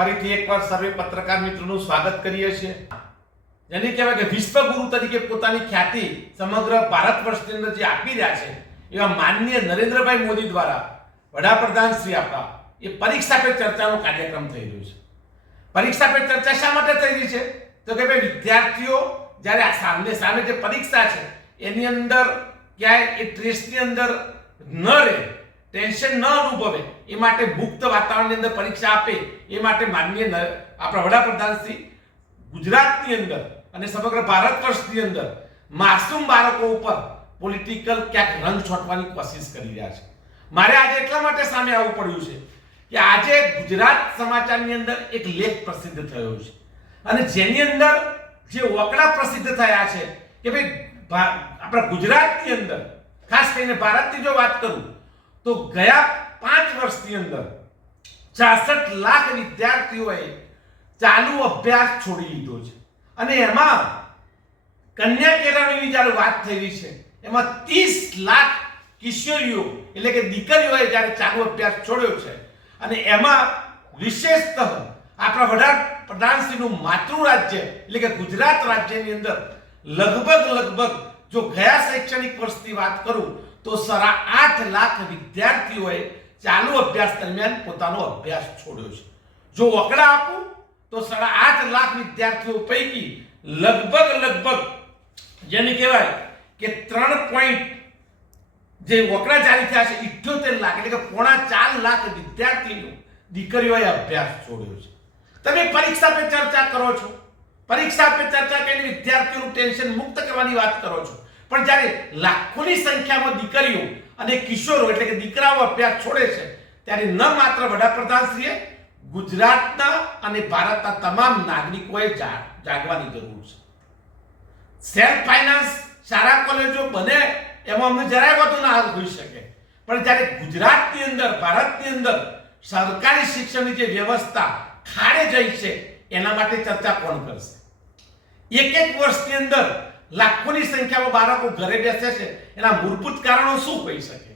ફરીથી એકવાર સર્વે પત્રકાર મિત્રોનું સ્વાગત કરીએ છીએ। જેને કહેવાય કે વિશ્વગુરુ તરીકે પોતાની ખ્યાતિ સમગ્ર ભારત વર્ષની અંદર જે આપી રહ્યા છે એવા માનનીય નરેન્દ્રભાઈ મોદી દ્વારા વડાપ્રધાન શ્રી આપણા એ પરીક્ષા પે ચર્ચાનો કાર્યક્રમ થઈ રહ્યો છે। પરીક્ષા પે ચર્ચા શા માટે થઈ રહી છે? તો કે ભાઈ વિદ્યાર્થીઓ જ્યારે આ સામે જે પરીક્ષા છે એની અંદર ક્યાંય એ સ્ટ્રેસની અંદર ન રહે, ટેન્શન ન અનુભવે એ માટે મુક્ત વાતાવરણની અંદર પરીક્ષા આપે એ માટે માનનીય આપણા વડાપ્રધાન શ્રી ગુજરાતની અંદર અને સમગ્ર ભારત વર્ષની અંદર માસૂમ બાળકો ઉપર પોલિટિકલ ક્યાંક રંગ છોડવાની કોશિશ કરી રહ્યા છે। મારે આજે એટલા માટે સામે આવવું પડ્યું છે કે આજે ગુજરાત સમાચારની અંદર એક લેખ પ્રસિદ્ધ થયો છે અને જેની અંદર જે વકડા પ્રસિદ્ધ થયા છે કે ભાઈ આપણા ગુજરાતની અંદર ખાસ કરીને ભારતની જો વાત કરું તો ગયા 5 વર્ષની અંદર 66 લાખ વિદ્યાર્થીઓએ ચાલુ અભ્યાસ છોડી લીધો છે અને એમાં કન્યા કેળવણીની જ્યારે વાત થઈ રહી છે એમાં 30 લાખ કિશોરીઓ એટલે કે દીકરીઓએ જ્યારે ચાલુ અભ્યાસ છોડ્યો છે અને એમાં વિશેષતઃ આપણા વડાપ્રધાનશ્રીનું માતૃ રાજ્ય એટલે કે ગુજરાત રાજ્યની અંદર લગભગ જો ગયા શૈક્ષણિક વર્ષની વાત કરું તો 8.5 લાખ વિદ્યાર્થીઓએ ચાલુ અભ્યાસ દરમિયાન પોતાનો અભ્યાસ છોડ્યો છે। જો વકડા આપું તો 8.5 લાખ વિદ્યાર્થીઓ પૈકી લગભગ જેને કહેવાય કે 3 જે વકડા જારી થયા છે 78 લાખ એટલે કે 4.5 લાખ વિદ્યાર્થીઓ દીકરીઓએ અભ્યાસ છોડ્યો છે। તમે પરીક્ષા પે ચર્ચા કરો છો, પરીક્ષા પે ચર્ચા કરીને વિદ્યાર્થીઓનું ટેન્શન મુક્ત કરવાની વાત કરો છો, પણ જ્યારે લાખોની સંખ્યામાં દીકરીઓ અને કિશોરો એટલે કે દીકરાઓ અભ્યાસ છોડે છે ત્યારે ન માત્ર વડાપ્રધાનશ્રીએ ગુજરાતના અને ભારતના તમામ નાગરિકોએ જાગવાની જરૂર છે। સેલ્ફ ફાઇનાન્સ સારા કોલેજો બને એમાં અમને જરાય વધુ ના હોઈ શકે, પણ જ્યારે ગુજરાતની અંદર ભારતની અંદર સરકારી શિક્ષણની જે વ્યવસ્થા ખાડે જઈ છે એના માટે ચર્ચા કોણ કરશે? એક વર્ષની અંદર લાખોની સંખ્યામાં બાળકો ઘરે બેસે છે, એના મૂળભૂત કારણો શું હોઈ શકે?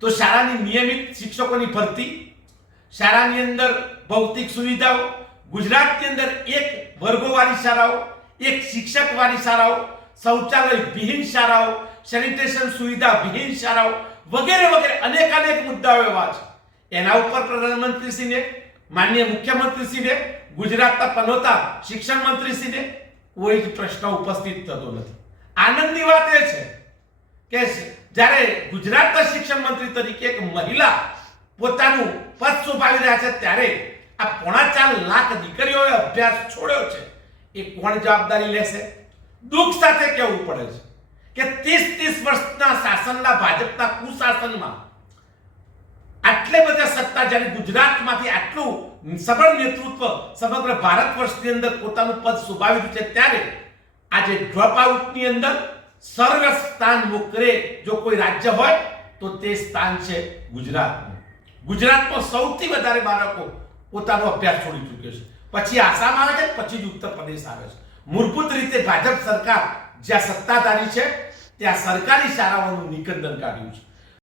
તો શાળાની નિયમિત શિક્ષકોની ભરતી, શાળાની અંદર ભૌતિક સુવિધાઓ, ગુજરાતની અંદર એક વર્ગોવાળી શાળાઓ, એક શિક્ષકવાળી શાળાઓ, શૌચાલય વિહીન શાળાઓ, સેનિટેશન સુવિધા વિહીન શાળાઓ વગેરે અનેક મુદ્દાઓ એવા છે। એના ઉપર પ્રધાનમંત્રીશ્રીને, માનનીય મુખ્યમંત્રીશ્રીને, ગુજરાતના પનોતા શિક્ષણ મંત્રીશ્રીને કોઈ જ પ્રશ્ન ઉપસ્થિત થતો નથી। આનંદની વાત એ છે કે જ્યારે ગુજરાતના શિક્ષણ મંત્રી તરીકે એક મહિલા પોતાનું પદ સંભાળી રહ્યા છે ત્યારે આ 4.5 લાખ દીકરીઓએ અભ્યાસ છોડ્યો છે એ કોણ જવાબદારી લેશે? દુઃખ સાથે કહેવું પડે છે કે 30 વર્ષના શાસનના ભાજપના કુશાસનમાં આટલે બધા સત્તા જ્યારે ગુજરાતમાંથી આટલું સબળ નેતૃત્વ સમગ્ર ભારત વર્ષની અંદર પોતાનું પદ સંભાળી રહ્યું છે ત્યારે આજે ડ્રોપ આઉટની અંદર સર્વસ્થાન મોકરે જો કોઈ રાજ્ય હોય તો તે સ્થાન છે ગુજરાતનું। ગુજરાતમાં સૌથી વધારે બાળકો પોતાનો અભ્યાસ છોડી ચૂક્યો છે, પછી આસામ આવે છે, પછી જ ઉત્તર પ્રદેશ આવે છે। મૂળભૂત રીતે ભાજપ સરકાર જ્યાં સત્તાધારી છે ત્યાં સરકારી શાળાઓનું નિકંદન કાઢ્યું છે।